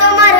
তোমার